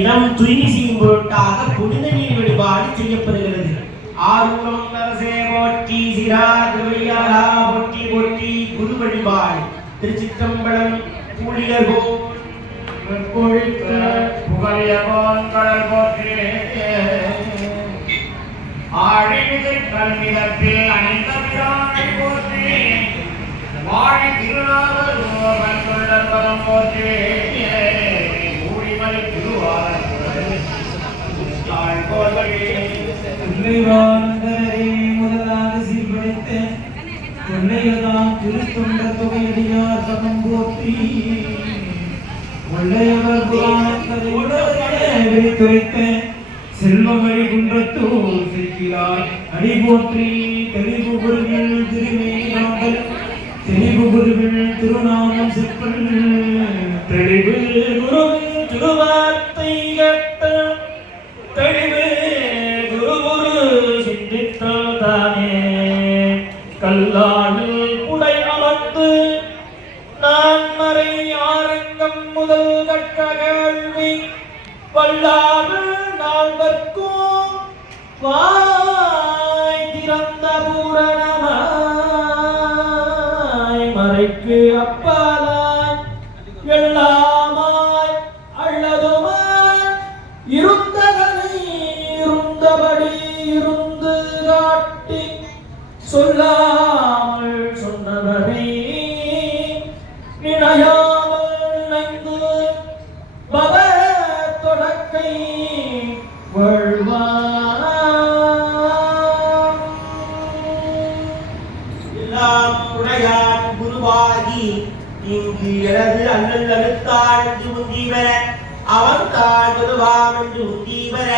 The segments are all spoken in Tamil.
இனம் தூய்மை செய்யும் பொருட்டாக புனித நீர் வழிபாடு செய்யப்படுகிறது. ஆரூரம் நரசே போற்றி சிரா திருவையாரா போற்றி போற்றி குரு வழிபாடு. திருச்சிற்றம்பலம் கூலியர்கோன் கடல் செல்வமழி குன்றத்தூர் சிற்கிறார் அடி போற்றி தெளிவு குருவில் திருமேனாமல் தெளிவு குருவில் திருநாமம் செப்பல் தெளிவு குருவில் திருவா தானே. கல்லாவில் குடை அமர்ந்து நான் மறை ஆரங்கம் முதல் கற்க கேள்வி வல்லாமல் நால்வர்க்கும் வாய் திறந்த பூரணமாய் மறைக்கு அப்பாலாய் எல்லாம் உடையான் குருவாகி இங்கு எனது அண்ணன் அழுத்தாள் என்று முந்தீவர அவன் தான் குருவாம் என்று முந்தீவர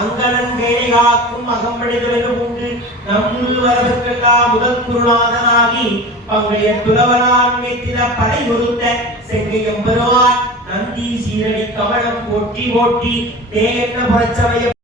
அங்கனன் வேலை காக்கும் அகம்படைகளுக்கு உண்டு. நம் வரவுக்கெல்லாம் முதல் குருநாதனாகி பங்கைய துறவனான் மேத்திர படை ஒருத்த செங்கையம் பெறுவான் நந்தி சீரடி கமலம் போற்றி போற்றி தேன புறச்சமய